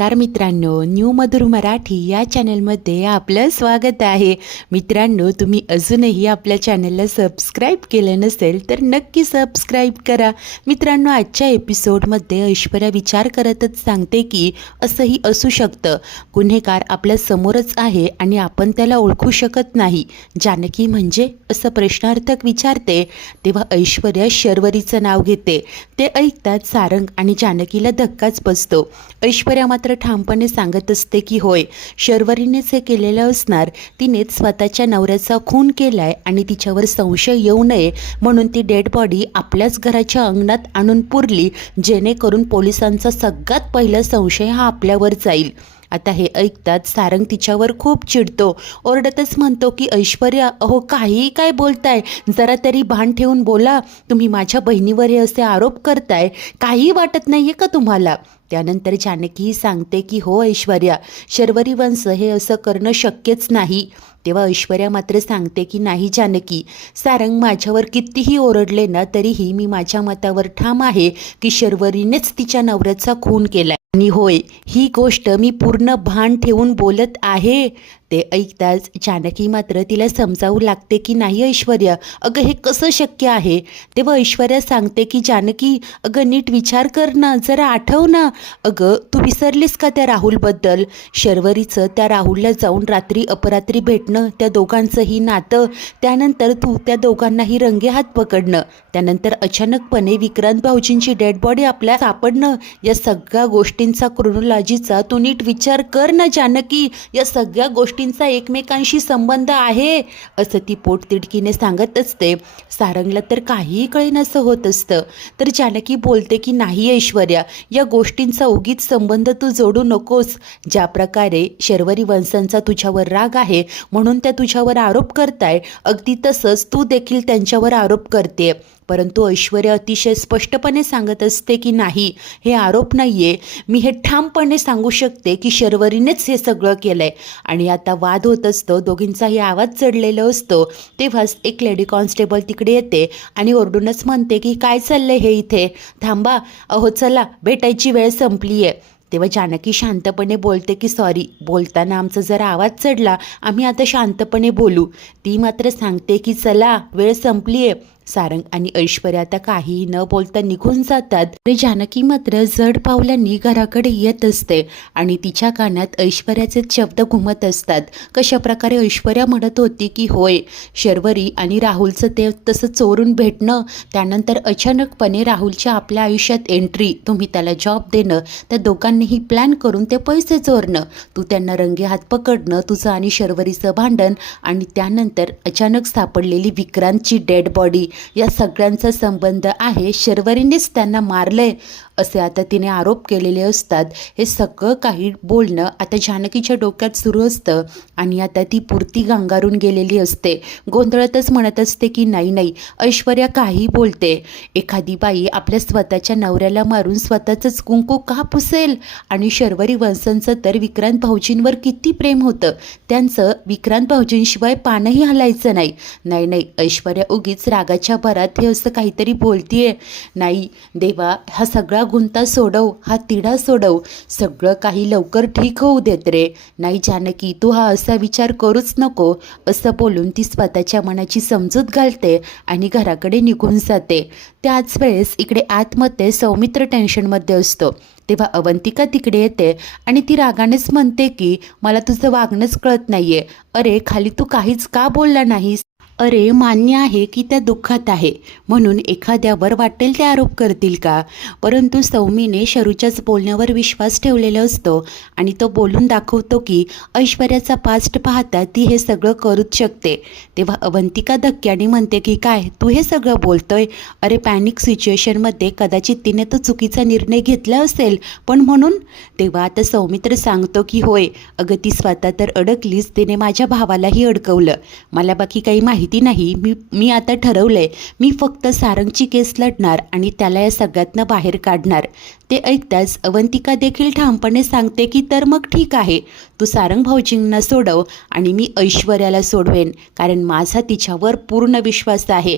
नमस्कार मित्रांनो, न्यू मधुर मराठी या चॅनलमध्ये आपलं स्वागत आहे. मित्रांनो, तुम्ही अजूनही आपल्या चॅनलला सबस्क्राईब केलं नसेल तर नक्की सबस्क्राईब करा. मित्रांनो, आजच्या एपिसोडमध्ये ऐश्वर्या विचार करतच सांगते की असंही असू शकतं, गुन्हेगार आपल्या समोरच आहे आणि आपण त्याला ओळखू शकत नाही. जानकी म्हणजे असं प्रश्नार्थक विचारते तेव्हा ऐश्वर्या शर्वरीचं नाव घेते. ते ऐकतात सारंग आणि जानकीला धक्काच बसतो. ऐश्वर्या मात्र ठामपणे सांगत असते की होय, शर्वरीनेच हे केलेलं असणार. तिनेच स्वतःच्या नवऱ्याचा खून केलाय आणि तिच्यावर संशय येऊ नये म्हणून ती डेड बॉडी आपल्याच घराच्या अंगणात आणून पुरली, जेणेकरून पोलिसांचा सगळ्यात पहिला संशय हा आपल्यावर जाईल. आता हे ऐकतात सारंग तिच्यावर खूप चिडतो. ओरडतच म्हणतो की ऐश्वर्या, अहो काहीही काय बोलताय, जरा तरी भान ठेवून बोला. तुम्ही माझ्या बहिणीवर हे असे आरोप करताय, काही वाटत नाहीये का तुम्हाला? त्यानंतर जानकीही सांगते की हो ऐश्वर्या, शर्वरी वंश हे असं करणं शक्यच नाही. तेव्हा ऐश्वर्या मात्र सांगते की नाही जानकी, सारंग माझ्यावर कितीही ओरडले ना तरीही मी माझ्या मतावर ठाम आहे की शर्वरीनेच तिच्या नवऱ्याचा खून केलाय. आणि होय, ही गोष्ट मी पूर्ण भान ठेवून बोलत आहे. ते ऐकताच जानकी मात्र तिला समजावू लागते की नाही ऐश्वर्या, अगं हे कसं शक्य आहे? तेव्हा ऐश्वर्या सांगते की जानकी, अगं नीट विचार कर ना, जरा आठव ना. अगं तू विसरलीस का त्या राहुलबद्दल? शर्वरीचं त्या राहुलला जाऊन रात्री अपरात्री भेटणं, त्या दोघांचंही नातं, त्यानंतर तू त्या दोघांनाही रंगेहात पकडणं, त्यानंतर अचानकपणे विक्रांत भाऊजींची डेड बॉडी आपल्या सापडणं, या सगळ्या गोष्टींचा क्रोनॉलॉजीचा तू नीट विचार कर ना जानकी. या सगळ्या गोष्टींचा एकमेकांशी संबंध आहे असं ती पोटतिडकीने सांगत असते. सारंगला तर काहीही कळेनासं होत असतं. तर जानकी बोलते की नाही ऐश्वर्या, या गोष्टींचा उगीच संबंध तू जोडू नकोस. ज्या प्रकारे शर्वरी वंशांचा तुझ्यावर राग आहे म्हणून त्या तुझ्यावर आरोप करताय, अगदी तसंच तू देखील त्यांच्यावर आरोप करते. परंतु ऐश्वर्या अतिशय स्पष्टपणे सांगत असते की नाही, हे आरोप नाहीये, मी हे ठामपणे सांगू शकते की शर्वरीनेच हे सगळं केलंय. आणि आता वाद होत असतो, दोघींचाही आवाज चढलेला असतो. तेव्हाच एक लेडी कॉन्स्टेबल तिकडे येते आणि ओरडूनच म्हणते की काय चाललंय हे इथे, थांबा, अहो चला, भेटायची वेळ संपली आहे. तेव्हा जानकी शांतपणे बोलते की सॉरी, बोलताना आमचा जरा आवाज चढला, आम्ही आता शांतपणे बोलू. ती मात्र सांगते की चला, वेळ संपली आहे. सारंग आणि ऐश्वर्या आता काहीही न बोलता निघून जातात. तरी जानकी मात्र जड पावलांनी घराकडे येत असते आणि तिच्या कानात ऐश्वर्याचे शब्द घुमत असतात. कशा प्रकारे ऐश्वर्या म्हणत होती की होय, शर्वरी आणि राहुलचं ते तसं चोरून भेटणं, त्यानंतर अचानकपणे राहुलच्या आपल्या आयुष्यात एंट्री, तुम्ही त्याला जॉब देणं, त्या दोघांनीही प्लॅन करून ते पैसे चोरणं, तू त्यांना रंगेहात पकडणं, तुझं आणि शर्वरीचं भांडण, आणि त्यानंतर अचानक सापडलेली विक्रांतची डेड बॉडी, या सगळ्यांचा संबंध आहे. शर्वरीनेच त्यांना मारलंय असे आता तिने आरोप केलेले असतात. हे सगळं काही बोलणं आता जानकीच्या डोक्यात सुरू असतं आणि आता ती पुरती गांगारून गेलेली असते. गोंधळतच म्हणत असते की नाही नाही, ऐश्वर्या काही बोलते. एखादी बाई आपल्या स्वतःच्या नवऱ्याला मारून स्वतःचंच कुंकू का पुसेल? आणि शर्वरी वंशांचं तर विक्रांत भाऊजींवर किती प्रेम होतं, त्यांचं विक्रांत भाऊजींशिवाय पानही हलायचं नाही. नाही नाही, ऐश्वर्या उगीच रागाच्या भरात हे असं काहीतरी बोलतीये. नाही देवा, हा सगळा गुंता सोडव, हा तिढा सोडव, सगळं काही लवकर ठीक होऊ देत रे. नाही जानकी, तू हा असा विचार करूच नको, असं बोलून ती स्वतःच्या मनाची समजूत घालते आणि घराकडे निघून जाते. त्याच वेळेस इकडे आतमध्ये सौमित्र टेन्शनमध्ये असतो. तेव्हा अवंतिका तिकडे येते आणि ती रागानेच म्हणते की मला तुझं वागणंच कळत नाहीये. अरे खाली तू काहीच का बोलला नाहीस? अरे मान्य आहे की त्या दुःखात आहे म्हणून एखाद्यावर वाटेल ते आरोप करतील का? परंतु सौमीने शरूच्याच बोलण्यावर विश्वास ठेवलेला असतो आणि तो बोलून दाखवतो की ऐश्वर्याचा पास्ट पाहता ती हे सगळं करूच शकते. तेव्हा अवंतिका धक्क्याने म्हणते की काय तू हे सगळं बोलतोय? अरे पॅनिक सिच्युएशनमध्ये कदाचित तिने तो चुकीचा निर्णय घेतला असेल, पण म्हणून? तेव्हा आता सौमित्र सांगतो की होय, अगं ती स्वतः तर अडकलीच, तिने माझ्या भावालाही अडकवलं. मला बाकी काही माहिती नाही. मी आता ठरवलंय, मी फक्त सारंगची केस लढणार आणि त्याला या सगळ्यातनं बाहेर काढणार. ते ऐकताच अवंतिका देखील ठामपणे सांगते की तर मग ठीक आहे, तू सारंग भाऊजींना सोडव आणि मी ऐश्वर्याला सोडवेन, कारण माझा तिच्यावर पूर्ण विश्वास आहे.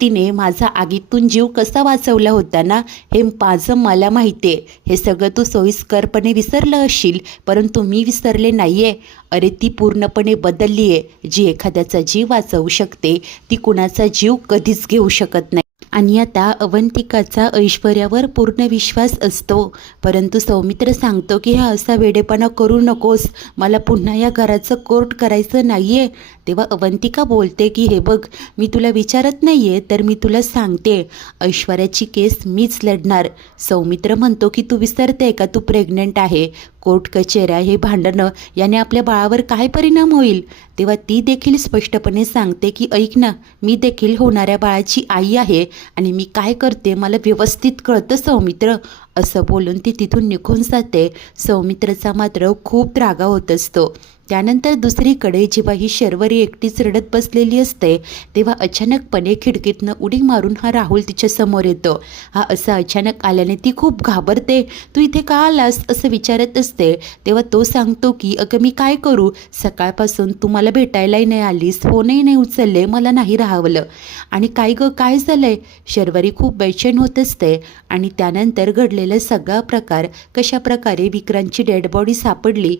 तिने माझा आगीतून जीव कसा वाचवला होता ना, हे माझं मला माहिती आहे. हे सगळं तू सोयीस्करपणे विसरलं असशील, परंतु मी विसरले नाही आहे. अरे ती पूर्णपणे बदलली आहे. जी एखाद्याचा जीव वाचवू शकते ती कुणाचा जीव कधीच घेऊ शकत नाही. आणि आता अवंतिकाचा ऐश्वर्यावर पूर्ण विश्वास असतो, परंतु सौमित्र सांगतो की हा असा वेडेपणा करू नकोस, मला पुन्हा या घराचं कोर्ट करायचं नाही आहे. तेव्हा अवंतिका बोलते की हे बघ, मी तुला विचारत नाही आहे तर मी तुला सांगते, ऐश्वर्याची केस मीच लढणार. सौमित्र म्हणतो की तू विसरते का तू प्रेग्नंट आहे. कोर्ट कचेऱ्या हे भांडणं याने आपल्या बाळावर काय परिणाम होईल. तेव्हा ती देखील स्पष्टपणे सांगते की ऐक ना, मी देखील होणाऱ्या बाळाची आई आहे आणि मी काय करते मला व्यवस्थित कळतं सौमित्र. असं बोलून ती तिथून निघून जाते. सौमित्रचा मात्र खूप रागा होत असतो. त्यानंतर दुसरीकडे जेव्हा ही शर्वरी एकटीच रडत बसलेली असते, तेव्हा अचानकपणे खिडकीतनं उडी मारून हा राहुल तिच्यासमोर येतो. हा असा अचानक आल्याने ती खूप घाबरते. तू इथे का आलास असं विचारत असते. तेव्हा तो सांगतो की अगं मी काय करू, सकाळपासून तू मला भेटायलाही नाही आलीस, फोनही नाही उचलले, मला नाही राहावलं. आणि काय गं काय झालंय. शर्वरी खूप बेचैन होत असते आणि त्यानंतर घडलेला सगळा प्रकार, कशा प्रकारे विक्रांतची डेड बॉडी सापडली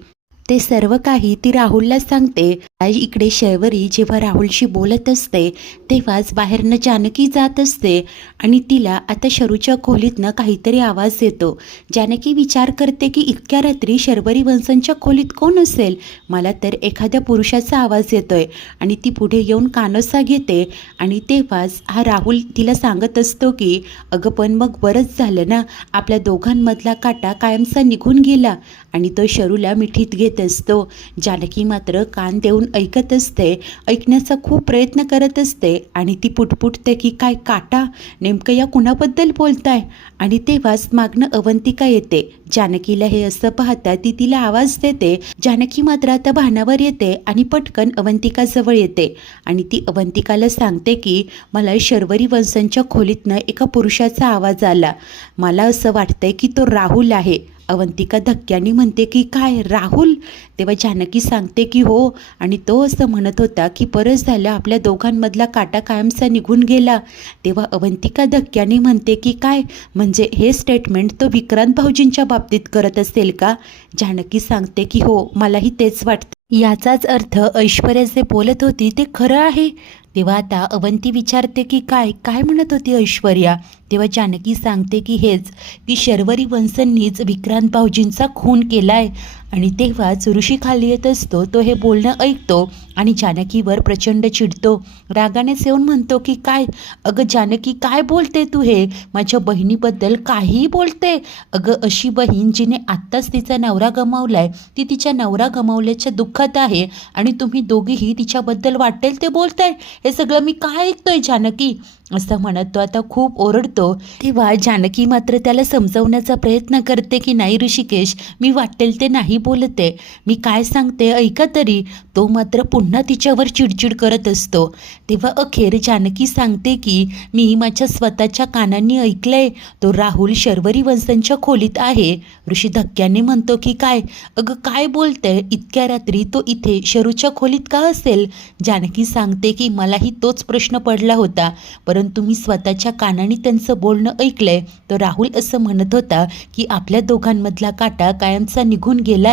ते सर्व काही ती राहुलला सांगते. इकडे शर्वरी जेव्हा राहुलशी बोलत असते तेव्हाच बाहेरनं जानकी जात असते आणि तिला आता शरूच्या खोलीतनं काहीतरी आवाज येतो. जानकी विचार करते की इतक्या रात्री शर्वरी वंशनच्या खोलीत कोण असेल, मला तर एखाद्या पुरुषाचा आवाज येतोय. आणि ती पुढे येऊन कानोसा घेते आणि तेव्हाच हा राहुल तिला सांगत असतो की अगं पण मग बरंच झालं ना, आपल्या दोघांमधला काटा कायमचा निघून गेला. आणि तो शरूला मिठीत घेत असतो. जानकी मात्र कान देऊन ऐकत असते, ऐकण्याचा खूप प्रयत्न करत असते आणि ती पुटपुटते की काय काटा, नेमकं या कुणाबद्दल बोलताय. आणि तेव्हाच मागणं अवंतिका येते. जानकीला हे असं पाहता ती तिला आवाज देते. जानकी मात्र आता भानावर येते आणि पटकन अवंतिका जवळ येते आणि ती अवंतिकाला सांगते की मला शर्वरी वंशनच्या खोलीतनं एका पुरुषाचा आवाज आला, मला असं वाटतंय की तो राहुल आहे. अवंतिका धक्क्याने म्हणते की काय राहुल. तेव्हा जानकी सांगते की हो, आणि तो असं म्हणत होता की परत झालं आपल्या दोघांमधला काटा कायमचा निघून गेला. तेव्हा अवंतिका धक्क्याने म्हणते की काय, म्हणजे हे स्टेटमेंट तो विक्रांत भाऊजींच्या बाबतीत करत असेल का. जानकी सांगते की हो, मलाही तेच वाटते. याचाच अर्थ ऐश्वर्या जे बोलत होती ते खरं आहे. तेव्हा आता अवंती विचारते की काय काय म्हणत होती ऐश्वर्या. तेव्हा जानकी सांगते की हेच, की शर्वरी वंशननीच विक्रांत भाऊजींचा खून केलाय. आणि तेव्हाच ऋषी खाली येत असतो. तो हे बोलणं ऐकतो आणि जानकीवर प्रचंड चिडतो. रागानेच येऊन म्हणतो की काय, अगं जानकी काय बोलते तू, हे माझ्या बहिणीबद्दल काहीही बोलते. अगं अशी बहीण जिने आत्ताच तिचा नवरा गमावलाय, ती तिच्या नवरा गमावल्याच्या दुःखात आहे आणि तुम्ही दोघीही तिच्याबद्दल वाटेल ते बोलताय. हे सगळं मी काय ऐकतोय जानकी, असं म्हणत तो आता खूप ओरडतो. तेव्हा जानकी मात्र त्याला समजवण्याचा प्रयत्न करते की नाही ऋषिकेश, मी वाटेल ते नाही बोलते, मी काय सांगते ऐका तरी. तो मात्र पुन्हा तिच्यावर चिडचिड करत असतो. तेव्हा अखेर जानकी सांगते की मी माझ्या स्वतःच्या कानांनी ऐकलंय, तो राहुल शर्वरी वंशनच्या खोलीत आहे. ऋषी धक्क्याने म्हणतो की काय, अगं काय बोलते, इतक्या रात्री तो इथे शरूच्या खोलीत का असेल. जानकी सांगते की मलाही तोच प्रश्न पडला होता, परंतु मी स्वतःच्या कानाने त्यांचं बोलणं ऐकलंय. तो राहुल असं म्हणत होता की आपल्या दोघांमधला काटा कायमचा निघून गेलाय.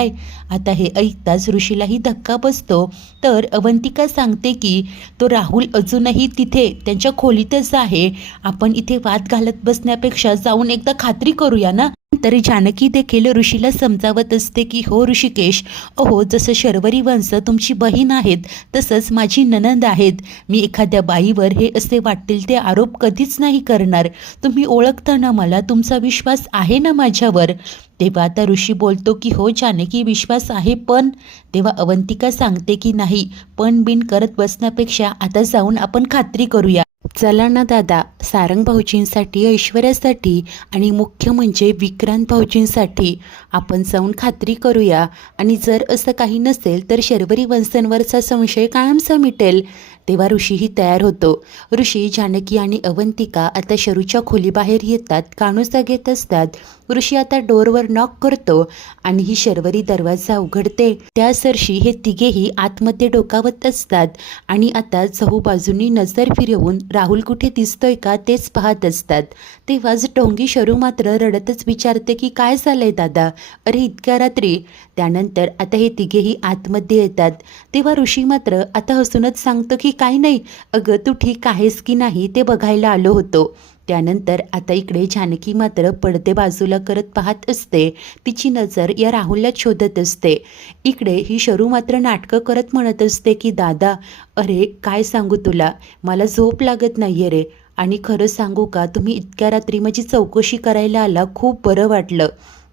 आता हे ऐकताच ऋषीलाही धक्का बसतो. तर अवंतिका सांगते की तो राहुल अजूनही तिथे त्यांच्या खोलीतच आहे. आपण इथे वाद घालत बसण्यापेक्षा जाऊन एकदा खात्री करूया ना. तर जानकी देखील ऋषीला समजावत असते की हो ऋषिकेश, अहो जसं शर्वरी वंश तुमची बहीण आहेत तसंच माझी नणंद आहेत. मी एखाद्या बाईवर हे असे वाटतील ते आरोप कधीच नाही करणार. तुम्ही ओळखता ना मला, तुमचा विश्वास आहे ना माझ्यावर. तेव्हा आता ऋषी बोलतो की हो जानकी, विश्वास आहे, पण. तेव्हा अवंतिका सांगते की नाही, पण बिन करत बसण्यापेक्षा आता जाऊन आपण खात्री करूया. चला ना दादा, सारंग भाऊजींसाठी, ऐश्वर्यासाठी आणि मुख्य म्हणजे विक्रांत भाऊजींसाठी आपण जाऊन खात्री करूया. आणि जर असं काही नसेल तर शर्वरी वंशनवरचा संशय कायमचा मिटेल. तेव्हा ऋषीही तयार होतो. ऋषी, जानकी आणि अवंतिका आता शरूच्या खोलीबाहेर येतात, कानोसा घेत असतात. ऋषी आता डोरवर नॉक करतो आणि ही शर्वरी दरवाजा उघडते. त्या सरशी हे तिघेही आतमध्ये डोकावत असतात आणि आता चहूबाजूंनी नजर फिरवून राहुल कुठे दिसतोय का तेच पाहत असतात. तेव्हाच ढोंगी शरू मात्र रडतच विचारते की काय झालंय दादा, अरे इतक्या रात्री. त्यानंतर आता हे तिघेही आतमध्ये येतात. तेव्हा ऋषी मात्र आता हसूनच सांगतो की काही नाही, अगं तू ठीक आहेस की नाही ते बघायला आलो होतो. त्यानंतर आता इकडे जानकी मात्र पडदे बाजूला करत पाहत असते. तिची नजर या राहुलला शोधत असते. इकडे ही शरू मात्र नाटकं करत म्हणत असते की दादा, अरे काय सांगू तुला, मला झोप लागत नाहीये रे. आणि खरं सांगू का, तुम्ही इतक्या रात्री माझी चौकशी करायला आला, खूप बरं वाटलं.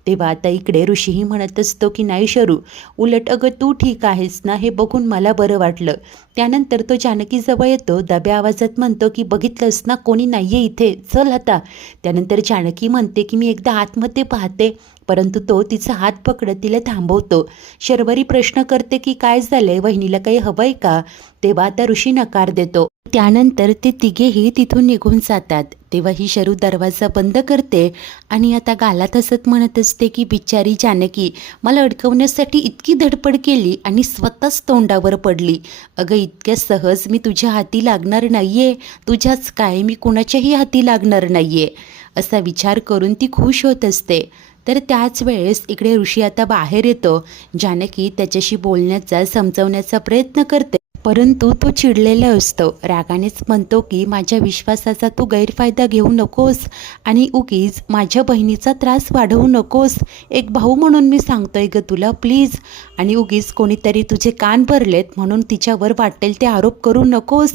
तेव्हा आता इकडे ऋषीही म्हणत असतो की नाही शरू, उलट अगं तू ठीक आहेस ना हे बघून मला बरं वाटलं. त्यानंतर तो जानकीजवळ येतो, दब्या आवाजात म्हणतो की बघितलंस ना, कोणी नाहीये इथे, चल आता. त्यानंतर जानकी म्हणते की मी एकदा आतमध्ये पाहते, परंतु तो तिचा हात पकडत तिला थांबवतो. शर्वरी प्रश्न करते की काय झालंय, वहिनीला काही हवंय का. तेव्हा आता ऋषी नकार देतो. त्यानंतर ते तिघेही तिथून निघून जातात. तेव्हा ही शरू दरवाजा बंद करते आणि आता गालात हसत म्हणत असते की बिचारी जानकी, मला अडकवण्यासाठी इतकी धडपड केली आणि स्वतःच तोंडावर पडली. अगं इतक्या सहज मी तुझ्या हाती लागणार नाहीये, तुझ्याच काय, मी कुणाच्याही हाती लागणार नाहीये, असा विचार करून ती खुश होत असते. तर त्याच वेळेस इकडे ऋषी आता बाहेर येतो. जानकी त्याच्याशी बोलण्याचा, समजवण्याचा प्रयत्न करते, परंतु तो चिडलेला असतो. रागानेच म्हणतो की माझ्या विश्वासाचा तू गैरफायदा घेऊ नकोस आणि उगीच माझ्या बहिणीचा त्रास वाढवू नकोस. एक भाऊ म्हणून मी सांगतोय ग तुला, प्लीज. आणि उगीच कोणीतरी तुझे कान भरलेत म्हणून तिच्यावर वाटेल ते आरोप करू नकोस.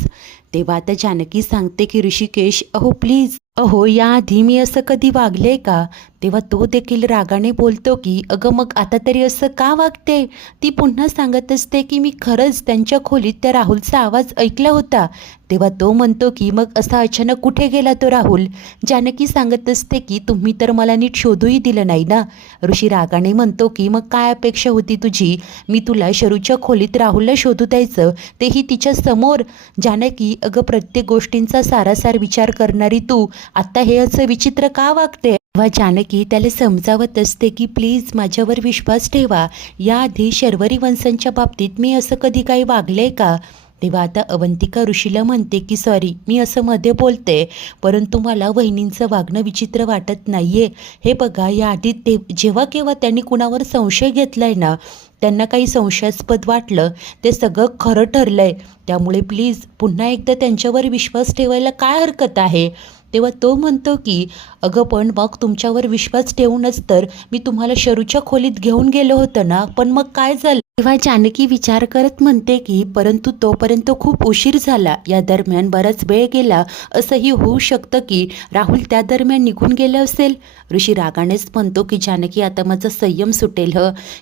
तेव्हा आता जानकी सांगते की ऋषिकेश, अहो प्लीज, अहो याआधी मी असं कधी वागले का. तेव्हा तो देखील रागाने बोलतो की अगं मग आता तरी असं का वागते. ती पुन्हा सांगत असते की मी खरंच त्यांच्या खोलीत त्या राहुलचा आवाज ऐकला होता. तेव्हा तो म्हणतो की मग असा अचानक कुठे गेला तो राहुल. जानकी सांगत असते की तुम्ही तर मला नीट शोधूही दिलं नाही ना. ऋषी रागाने म्हणतो की मग काय अपेक्षा होती तुझी, मी तुला शरूच्या खोलीत राहुलला शोधू द्यायचं, तेही तिच्या समोर. जानकी, अगं प्रत्येक गोष्टींचा सारासार विचार करणारी तू आता हे असं विचित्र का वागते. तेव्हा जानकी त्याला समजावत असते की प्लीज माझ्यावर विश्वास ठेवा, याआधी शर्वरी वंशांच्या बाबतीत मी असं कधी काही वागले का. तेव्हा आता अवंतिका ऋषीला म्हणते की सॉरी, मी असं मध्ये बोलते, परंतु मला वहिनींचं वागणं विचित्र वाटत नाहीये. हे बघा, याआधी ते जेव्हा केव्हा त्यांनी कुणावर संशय घेतलाय ना, त्यांना काही संशयास्पद वाटलं, ते सगळं खरं ठरलंय. त्यामुळे प्लीज पुन्हा एकदा त्यांच्यावर विश्वास ठेवायला काय हरकत आहे. तेव्हा तो म्हणतो की अगं पण मग तुमच्यावर विश्वास ठेवूनच तर मी तुम्हाला शरूच्या खोलीत घेऊन गेलो होतं ना, पण मग काय झालं. तेव्हा जानकी विचार करत म्हणते की परंतु तोपर्यंत खूप उशीर झाला, या दरम्यान बराच वेळ गेला, असंही होऊ शकतं की राहुल त्या दरम्यान निघून गेलं असेल. ऋषी रागानेच म्हणतो की जानकी आता माझा संयम सुटेल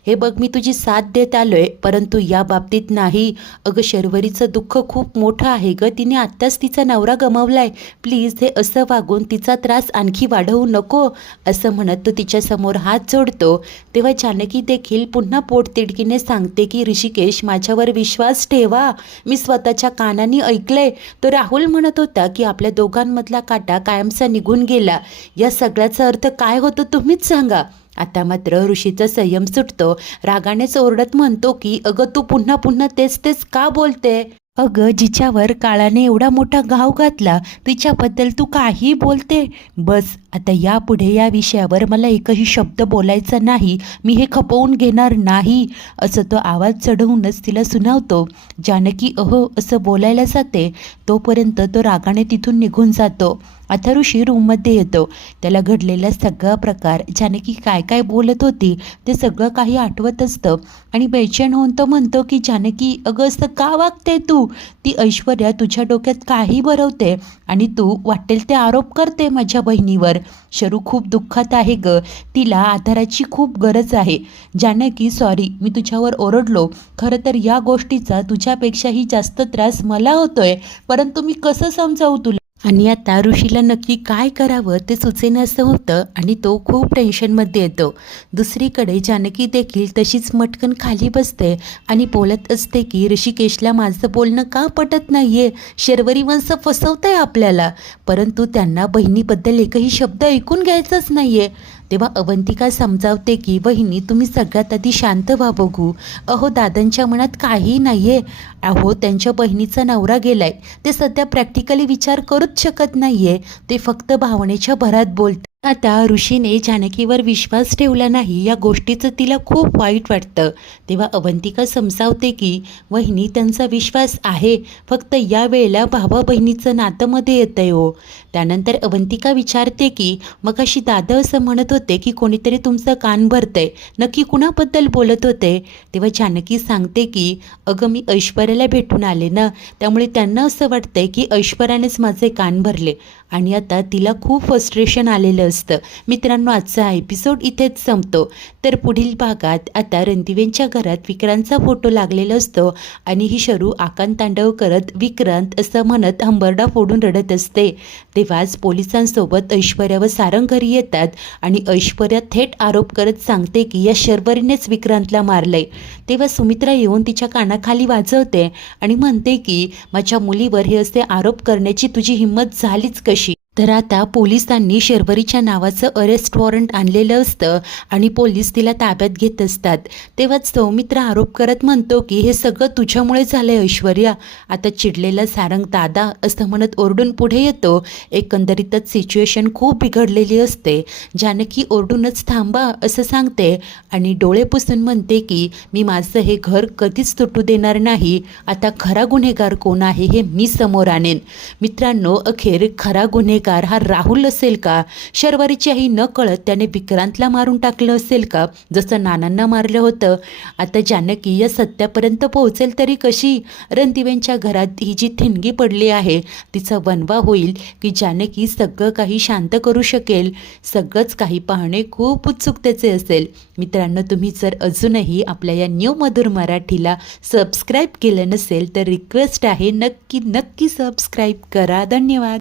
हे बघ, मी तुझी साथ देत आलोय, परंतु या बाबतीत नाही. अगं शर्वरीचं दुःख खूप मोठं आहे ग, तिने आत्ताच तिचा नवरा गमावलाय, प्लीज हे असं वागून तिचा त्रास आणखी वाढवू नको, असं म्हणत तो तिच्यासमोर हात जोडतो. तेव्हा जानकी देखील पुन्हा पोटतिडकीने सांगते की ऋषिकेश, माझ्यावर विश्वास ठेवा, मी स्वतःच्या कानाने ऐकलंय, तो राहुल म्हणत होता की आपल्या दोघांमधला काटा कायमचा निघून गेला. या सगळ्याचा अर्थ काय होतो तुम्हीच सांगा. आता मात्र ऋषीचा संयम सुटतो. रागानेच ओरडत म्हणतो की अगं तू पुन्हा पुन्हा तेच तेच का बोलते. अगं जिच्यावर काळाने एवढा मोठा घाव घातला तिच्याबद्दल तू काही बोलते. बस आता यापुढे या विषयावर मला एकही शब्द बोलायचा नाही, मी हे खपवून घेणार नाही, असं तो आवाज चढवूनच तिला सुनावतो. जानकी अहो असं बोलायला जाते, तोपर्यंत तो रागाने तिथून निघून जातो. आता ऋषी रूममध्ये येतो. त्याला घडलेला सगळा प्रकार, जानकी काय काय बोलत होती ते सगळं काही आठवत असतं आणि बेचैन होऊन तो म्हणतो की जानकी अगं असं का वागते तू. ती ऐश्वर्या तुझ्या डोक्यात काही भरवते आणि तू वाटेल ते आरोप करते माझ्या बहिणीवर. शरू खूप दुःखात आहे ग, तिला आधाराची खूप गरज आहे. जानकी सॉरी, मी तुझ्यावर ओरडलो, खरं तर या गोष्टीचा तुझ्यापेक्षाही जास्त त्रास मला होतोय, परंतु मी कसं समजावू तुला. आणि आता ऋषीला नक्की काय करावं ते सुचेनासं होतं आणि तो खूप टेन्शनमध्ये येतो. दुसरीकडे जानकी देखील तशीच मटकन खाली बसते आणि बोलत असते की ऋषिकेशला माझं बोलणं का पटत नाहीये, शर्वरी वंश फसवतंय आपल्याला. परंतु त्यांना बहिणीबद्दल एकही शब्द ऐकून घ्यायचाच नाहीये. तेव्हा अवंतिका समजावते की वहिनी तुम्ही सगळ्यात आधी शांत व्हा बघू. अहो दादांच्या मनात काहीही नाहीये. अहो त्यांच्या बहिणीचा नवरा गेलाय. ते सध्या प्रॅक्टिकली विचार करूच शकत नाहीये. ते फक्त भावनेच्या भरात बोलतात. आता ऋषीने जानकीवर विश्वास ठेवला नाही या गोष्टीचं तिला खूप वाईट वाटतं. तेव्हा अवंतिका समजावते की वहिनी त्यांचा विश्वास आहे, फक्त या वेळेला भावा बहिणीचं नातं मध्ये येतंय हो. त्यानंतर अवंतिका विचारते की मग अशी दादा असं म्हणत होते की कोणीतरी तुमचं कान भरतंय, नक्की कुणाबद्दल बोलत होते. तेव्हा जानकी सांगते की अगं मी ऐश्वर्याला भेटून आले ना, त्यामुळे त्यांना असं वाटतंय की ऐश्वर्यानेच माझे कान भरले आणि आता तिला खूप फ्रस्ट्रेशन आलेलं असतं. मित्रांनो आजचा हा एपिसोड इथेच संपतो. तर पुढील भागात आता रणदिवेंच्या घरात विक्रांतचा फोटो लागलेला असतो आणि ही शरू आकांत तांडव करत विक्रांत असं म्हणत हंबरडा फोडून रडत असते. तेव्हाच पोलिसांसोबत ऐश्वर्या व सारंग घरी येतात आणि ऐश्वर्या थेट आरोप करत सांगते की या शर्वरीनेच विक्रांतला मारलंय. तेव्हा सुमित्रा येऊन तिच्या कानाखाली वाजवते आणि म्हणते की माझ्या मुलीवर हे असे आरोप करण्याची तुझी हिंमत झालीच कशी. तर आता पोलिसांनी शर्वरीच्या नावाचं अरेस्ट वॉरंट आणलेलं असतं आणि पोलीस तिला ताब्यात घेत असतात. तेव्हाच सौमित्र आरोप करत म्हणतो की हे सगळं तुझ्यामुळे झालंय ऐश्वर्या. आता चिडलेला सारंग दादा असं म्हणत ओरडून पुढे येतो. एकंदरीतच सिच्युएशन खूप बिघडलेली असते. जानकी ओरडूनच थांबा असं सांगते आणि डोळे पुसून म्हणते की मी माझं हे घर कधीच तुटू देणार नाही. आता खरा गुन्हेगार कोण आहे हे मी समोर आणेन. मित्रांनो अखेर खरा गुन्हेगार हा राहुल असेल का? शर्वरीची आई न कळत त्याने विक्रांतला मारून टाकलं असेल का, जसं नानांना मारलं होतं. आता जानकी या सत्यापर्यंत पोहोचेल तरी कशी? रणदिवेंच्या घरात ही जी ठिणगी पडली आहे तिचा वनवा होईल की जानकी सगळं काही शांत करू शकेल? सगळंच काही पाहणे खूप उत्सुकतेचे असेल. मित्रांनो तुम्ही जर अजूनही आपल्या या न्यू मधुर मराठीला सबस्क्राईब केलं नसेल तर रिक्वेस्ट आहे नक्की सबस्क्राईब करा. धन्यवाद.